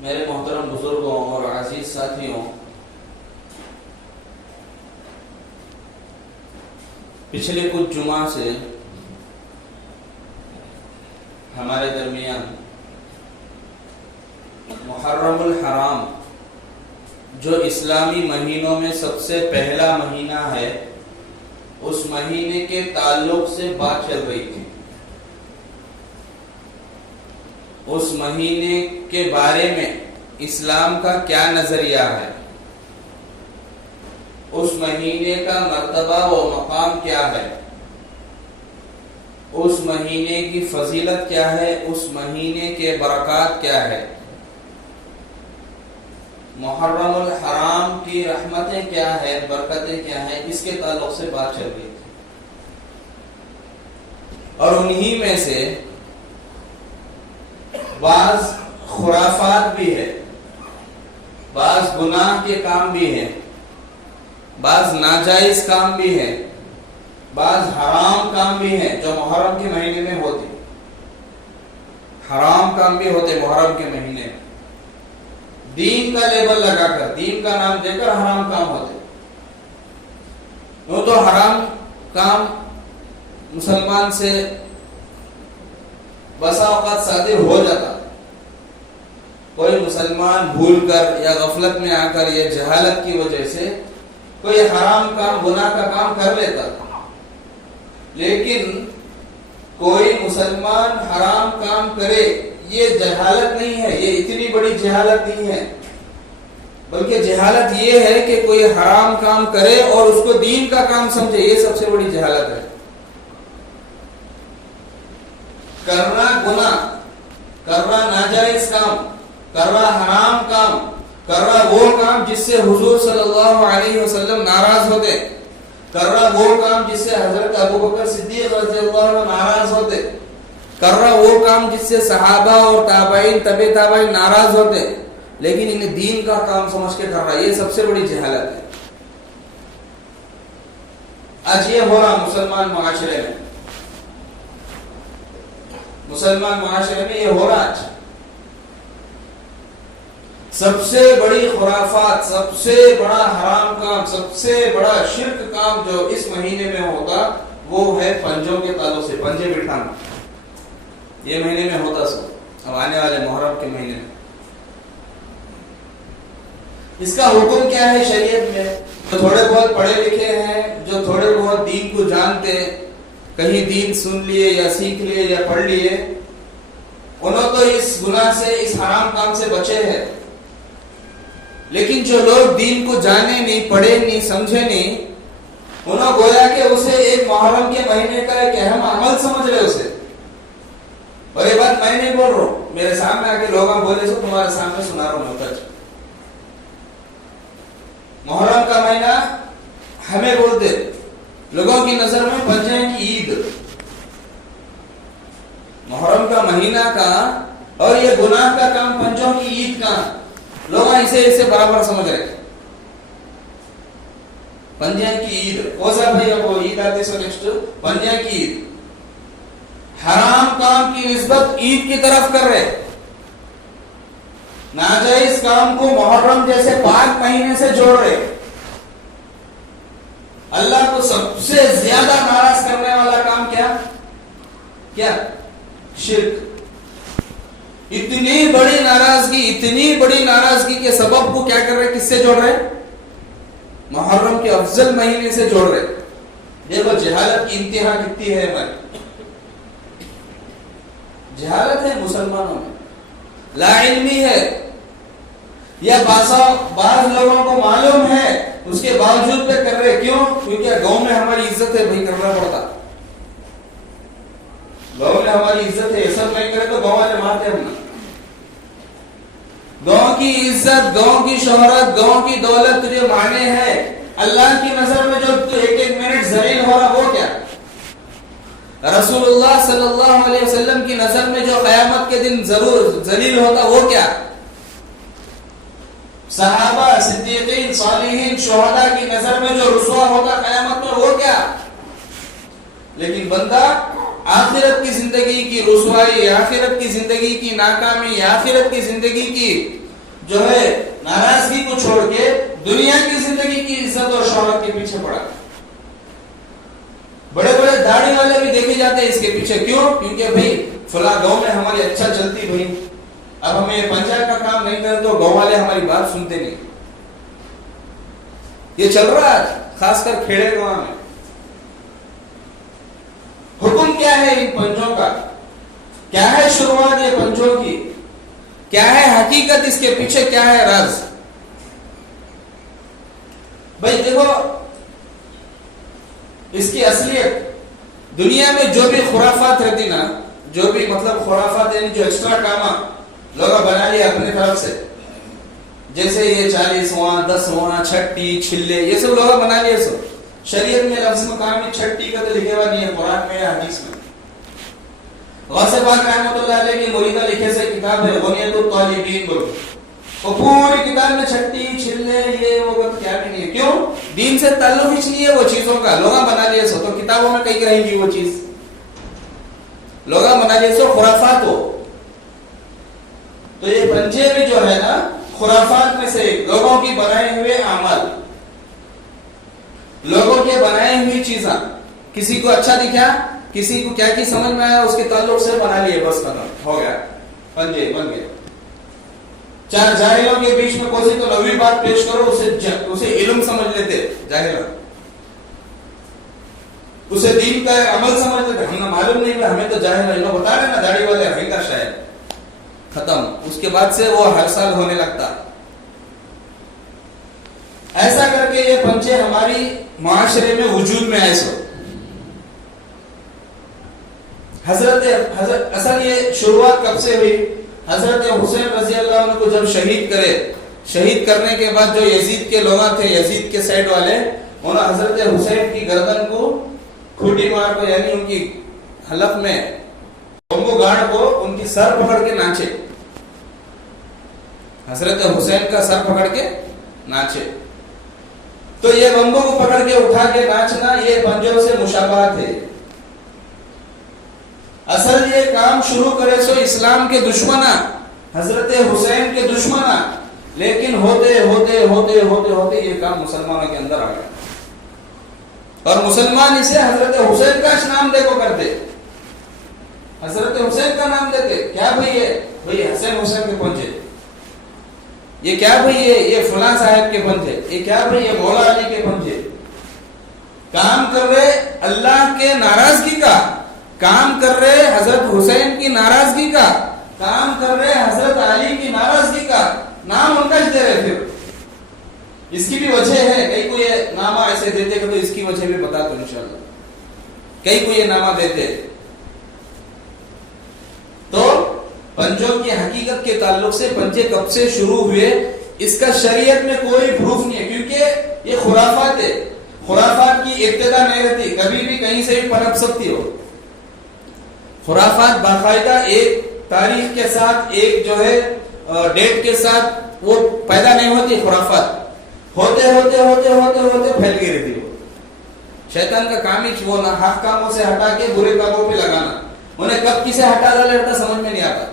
میرے محترم بزرگوں اور عزیز ساتھیوں، پچھلے کچھ جمعہ سے ہمارے درمیان محرم الحرام جو اسلامی مہینوں میں سب سے پہلا مہینہ ہے، اس مہینے کے تعلق سے بات چل رہی تھی۔ اس مہینے کے بارے میں اسلام کا کیا نظریہ ہے، اس مہینے کا مرتبہ و مقام کیا ہے، اس مہینے کی فضیلت کیا ہے، اس مہینے کے برکات کیا ہے، محرم الحرام کی رحمتیں کیا ہے، برکتیں کیا ہیں، اس کے تعلق سے بات چل رہی تھی۔ اور انہی میں سے بعض خرافات بھی ہے، بعض گناہ کے کام بھی ہیں، بعض ناجائز کام بھی ہیں، بعض حرام کام بھی ہیں جو محرم کے مہینے میں ہوتے، حرام کام بھی ہوتے محرم کے مہینے میں، دین کا لیبل لگا کر، دین کا نام دے کر حرام کام ہوتے۔ وہ تو حرام کام مسلمان سے بسا اوقات صادر ہو جاتا، کوئی مسلمان بھول کر یا غفلت میں آ کر یا جہالت کی وجہ سے کوئی حرام کام، گناہ کا کام کر لیتا تھا، لیکن کوئی مسلمان حرام کام کرے یہ جہالت نہیں ہے، یہ اتنی بڑی جہالت نہیں ہے، بلکہ جہالت یہ ہے کہ کوئی حرام کام کرے اور اس کو دین کا کام سمجھے، یہ سب سے بڑی جہالت ہے۔ کرنا گناہ، کرنا ناجائز کام، کرنا حرام کام، کرنا وہ کام جس سے حضور صلی اللہ علیہ وسلم ناراض ہوتے، کرنا وہ کام جس سے حضرت ابوبکر صدیق رضی اللہ عنہ ناراض ہوتے، کرنا وہ کام جس سے صحابہ اور تابعین تبع تابعین ناراض ہوتے، لیکن انہیں دین کا کام سمجھ کے کر رہا، یہ سب سے بڑی جہالت ہے۔ آج یہ ہو رہا مسلمان معاشرے میں، مسلمان معاشرے میں یہ ہو رہا آج۔ سب سے بڑی خرافات، سب سے بڑا حرام کام، سب سے بڑا شرک کام جو اس مہینے میں ہوتا وہ ہے پنجوں کے تعلق سے، پنجے بٹھانا۔ یہ مہینے میں ہوتا سب، اب آنے والے محرم کے مہینے میں۔ اس کا حکم کیا ہے شریعت میں؟ جو تھوڑے بہت پڑھے لکھے ہیں، جو تھوڑے بہت دین کو جانتے، کہیں دین سن لیے یا سیکھ لیے یا پڑھ لیے، انہوں تو اس گناہ سے، اس حرام کام سے بچے ہیں، لیکن جو لوگ دین کو جانے نہیں، پڑھے نہیں، سمجھے نہیں، انہوں گویا کہ اسے ایک محرم کے مہینے کا ایک اہم عمل سمجھ رہے اسے۔ اور یہ بات میں نہیں بول رہا ہوں، میرے سامنے آگے لوگ بولے سو تمہارے سامنے سنا رہا ہوں۔ محرم کا مہینہ ہمیں بولتے، لوگوں کی نظر میں پنجے کی عید، محرم کا مہینہ کا اور یہ گناہ کا کام پنجوں کی عید کا، لوگ اسے برابر سمجھ رہے۔ پنجے کی عید کون سا بھائی، وہ عید آتی سو نیکسٹ پنجے کی عید، حرام کام کی نسبت عید کی طرف کر رہے، ناجائز کام کو محرم جیسے پاک مہینے سے جوڑ رہے۔ اللہ کو سب سے زیادہ ناراض کرنے والا کام کیا؟ شرک۔ اتنی بڑی ناراضگی کے سبب کو کیا کر رہے، کس سے جوڑ رہے؟ محرم کے افضل مہینے سے جوڑ رہے۔ دیکھو جہالت کی انتہا کتنی ہے ہماری، جہالت ہے مسلمانوں میں، لا علمی ہے، یا بعض لوگوں کو معلوم ہے اس کے باوجود پہ کر رہے، کیوں؟ کیونکہ گاؤں میں ہماری عزت ہے بھائی، کرنا پڑتا، گاؤں میں ہماری عزت ہے، یہ سب نہیں کرے تو گاؤں والے مارتے ہم۔ گاؤں کی عزت، گاؤں کی شہرت، گاؤں کی دولت تجھے مانے ہے، اللہ کی نظر میں جو ایک ایک منٹ ذلیل ہو رہا وہ کیا؟ رسول اللہ صلی اللہ علیہ وسلم کی نظر میں جو قیامت کے دن ضرور ذلیل ہوتا وہ کیا؟ صحابہ، صدیقین، صالحین، شہداء کی نظر میں جو رسوا ہوتا قیامت میں وہ کیا؟ لیکن بندہ آخرت کی زندگی کی رسوائی، آخرت کی زندگی کی ناکامی، آخرت کی زندگی کی جو ہے ناراضگی کو چھوڑ کے دنیا کی زندگی کی عزت اور شہرت کے پیچھے پڑا. بڑے بڑے داڑھی والے بھی دیکھے جاتے ہیں اس کے پیچھے. کیوں؟ کیونکہ بھائی فلاں گاؤں میں ہماری اچھا چلتی بھائی, اب ہمیں پنچایت کا کام نہیں کرے تو گاؤں والے ہماری بات سنتے نہیں. یہ چل رہا ہے خاص کر کھیڑے گاؤں میں. حکم کیا ہے ان پنجوں کا؟ کیا ہے شروعات یہ پنجوں کی؟ کیا ہے حقیقت اس کے پیچھے؟ کیا ہے راز؟ بھائی دیکھو اس کی اصلیت دنیا میں جو بھی خرافات رہتی نا, جو بھی مطلب خرافات یعنی جو ایکسٹرا کاما لوگ بنا لیا اپنے طرف سے, جیسے یہ 40واں 10واں چھٹی چھلے یہ سب لوگ بنا لیے. سب شریعت میں لفظ مقام میں چھٹی کا تو لکھے ہوا نہیں ہے قرآن میں یا حدیث میں. غوث پاک رحمۃ اللہ علیہ کی مریدہ لکھے سے کتاب ہے غنیۃ الطالبین بولو, اور پوری کتاب میں چھٹی چھلے یہ وہ کیا بھی نہیں ہے. کیوں؟ دین سے تعلق ہی نہیں ہے وہ چیزوں کا, لوگ بنا لیے سو. تو کتابوں میں کہیں رہیں گی وہ چیز, لوگ بنا لیے سو خرافات ہو. تو یہ پنجے بھی جو ہے نا خرافات میں سے لوگوں کی بنائے ہوئے اعمال, لوگوں کے بنائے ہوئی چیزاں, کسی کو اچھا دکھا, کسی کو کیا کی سمجھ میں آیا, اس کے تعلق سے بنا لیے, بس ختم ہو گیا, پنجے بن گئے. چار جاہلوں کے بیچ میں کوئی تو نوی بات پیش کرو اسے علم سمجھ لیتے جاہل, اسے دین کا عمل سمجھ لیتے. ہمیں معلوم نہیں, ہمیں تو جاہل ہے, بتا رہے نا داڑھی والے ہمیں کا شاید ختم. اس کے بعد سے وہ ہر سال ہونے لگتا. ایسا کر کے یہ پنچے ہماری معاشرے میں وجود میں آئے. سو حضرت اصل یہ شروعات کب سے ہوئی؟ حضرت حسین رضی اللہ عنہ کو جب شہید کرے, شہید کرنے کے بعد جو یزید کے لوگ تھے, یزید کے سائڈ والے, انہوں نے حضرت حسین کی گردن کو کھوٹی مار کو یعنی ان کی حلق میں بمبو گاڑ کو ان کی سر پکڑ کے ناچے. حضرت حسین کا سر پکڑ کے ناچے. تو یہ بمبو کو پکڑ کے اٹھا کے ناچنا یہ پنجوں سے مشابہت ہے. اصل یہ کام شروع کرے سو اسلام کے دشمنا, حضرت حسین کے دشمنا, لیکن ہوتے ہوتے ہوتے ہوتے ہوتے یہ کام مسلمانوں کے اندر آ گیا, اور مسلمان اسے حضرت حسین کا نام دے کو کرتے, حضرت حسین کا نام دیتے. کیا بھئی یہ بھئی حسین کے پنجے, یہ کیا بھئی یہ فلاں صاحب کے پنجے, یہ کیا بھئی یہ مولا علی کے پنجے. کام کر رہے اللہ کے ناراضگی کا, کام کر رہے حضرت حسین کی ناراضگی کا, کام کر رہے حضرت علی کی ناراضگی کا, نام ان کا دے رہے. پھر اس کی بھی وجہ ہے, کئی کو یہ نامہ ایسے دیتے کہ تو اس کی وجہ بھی بتا دو انشاءاللہ, کئی کو یہ نامہ دیتے. تو پنجوں کی حقیقت کے تعلق سے پنجے کب سے شروع ہوئے اس کا شریعت میں کوئی پروف نہیں ہے, کیونکہ یہ خرافات ہے. خرافات کی ابتدا نہیں رہتی, کبھی بھی کہیں سے بھی پنپ سکتی ہو. خرافات باقاعدہ ایک تاریخ کے ساتھ, ایک جو ہے ڈیٹ کے ساتھ وہ پیدا نہیں ہوتی. خرافات ہوتے ہوتے ہوتے ہوتے ہوتے پھیل گئی رہتی. وہ شیطان کا کام ہی وہ حق کاموں سے ہٹا کے برے کاموں پہ لگانا. انہیں کب کسے ہٹا ڈالا رہتا سمجھ میں نہیں آتا.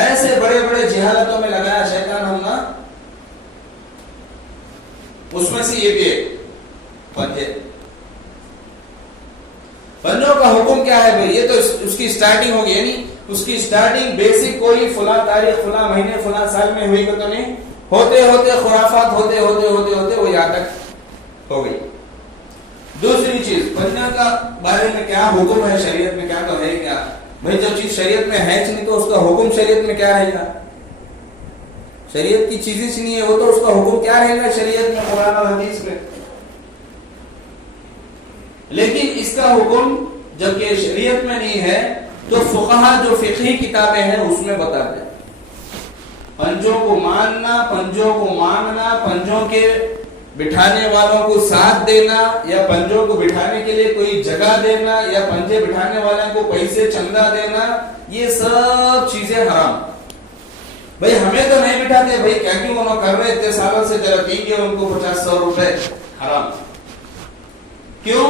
ایسے بڑے بڑے جہالتوں میں لگایا شیطان ہم نا, اس میں سے یہ بھی ایک پنجے. پنجوں کا حکم کیا ہے بھائی؟ یہ تو اس کی سٹارٹنگ ہوگی, یعنی اس کی سٹارٹنگ بیسک کوئی فلاں تاریخ فلاں مہینے فلاں سال میں ہوئی تو نہیں, ہوتے ہوتے خرافات ہوتے ہوتے ہوتے ہوتے وہ یہاں تک ہو گئی. دوسری چیز پنجوں کا بارے میں کیا حکم ہے شریعت میں, کیا تو ہے کیا بھائی؟ جو چیز شریعت میں ہے نہیں تو اس کا حکم شریعت میں کیا رہے گا؟ شریعت کی چیز ہی نہیں ہے وہ, تو اس کا حکم کیا رہے گا شریعت میں قرآن اور حدیث میں؟ لیکن اس کا حکم جب کہ شریعت میں نہیں ہے تو فقہا جو فقہی کتابیں ہیں اس میں بتاتے ہیں. پنجوں کو ماننا, پنجوں کو ماننا, پنجوں کے بٹھانے والوں کو ساتھ دینا, یا پنجوں کو بٹھانے کے لیے کوئی جگہ دینا, یا پنجے بٹھانے والوں کو پیسے چندہ دینا, یہ سب چیزیں حرام. بھائی ہمیں تو نہیں بٹھاتے بھائی, کیا کیوں انہوں کر رہے اتنے سالوں سے, ذرا دیں گے ان کو 50-100 روپے, حرام. کیوں؟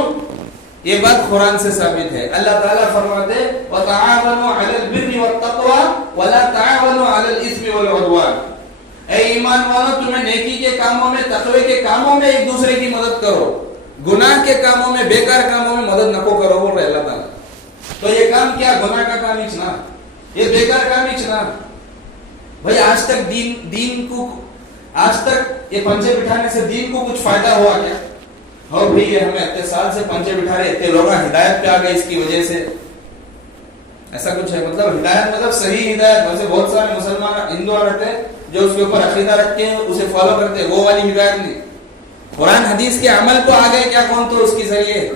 یہ بات قرآن سے ثابت ہے. اللہ تعالیٰ فرماتے وَتَعَاوَنُوا عَلَى الْبِرِّ وَالتَّقْوَى وَلَا تَعَوَنُوا عَلَى الْإِثْمِ وَالْعُدْوَانِ، اے ایمان والو تمہیں نیکی کے کاموں میں، تقوی کے کاموں میں ایک دوسرے کی مدد کرو، گناہ کے کاموں میں، بیکار کاموں میں مدد نہ کرو، بول رہے اللہ تعالیٰ۔ تو یہ کام کیا؟ گناہ کا کام ہی چنا، یہ بیکار کام ہی چنا۔ بھائی آج تک دین کو، آج تک یہ پنجے بٹھانے سے دین کو کچھ فائدہ ہوا کیا؟ ہو بھئی ہمیں اتنے سال سے پنجے بٹھا رہے، اتنے لوگ ہدایت پہ آ گئے اس کی وجہ سے، ایسا کچھ ہے؟ مطلب ہدایت مطلب صحیح ہدایت، ویسے بہت سارے مسلمان ہندو رہتے ہیں جو اس کے اوپر عقیدہ رکھتے ہیں، اسے فالو کرتے ہیں، وہ والی ہدایت نہیں۔ قرآن حدیث کے عمل کو آگے کیا کون تو اس کے ذریعے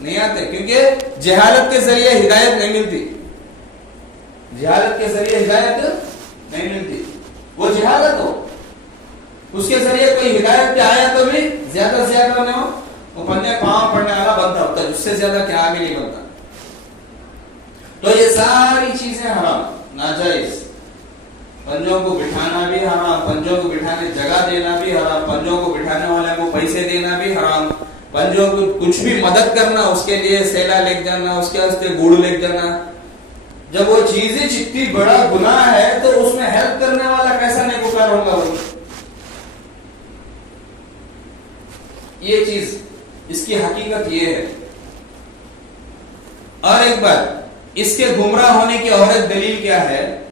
نہیں آتے، کیونکہ جہالت کے ذریعے ہدایت نہیں ملتی، جہالت کے ذریعے ہدایت نہیں ملتی، وہ جہالت ہو، اس کے ذریعے کوئی ہدایت پہ آیا تو بھی زیادہ سے زیادہ انہیں وہ پڑھنے پاؤں پڑھنے والا بنتا ہوتا ہے، اس سے زیادہ کیا آگے نہیں بنتا۔ تو یہ ساری چیزیں حرام، ناجائز، پنجوں کو بٹھانا بھی حرام، پنجوں کو بٹھانے جگہ دینا بھی حرام، پنجوں کو بٹھانے والے کو پیسے دینا بھی حرام، پنجوں کو کچھ بھی مدد کرنا، اس کے لیے سیلا لے جانا، اس کے واسطے گڑ لے جانا، جب وہ چیزیں جتنی بڑا گناہ ہے تو اس میں ہیلپ کرنے والا کیسا نیکوکار ہوگا وہ؟ یہ چیز، اس کی حقیقت یہ ہے۔ اور ایک بات، اس کے گمراہ ہونے کی اور ایک دلیل کیا ہے؟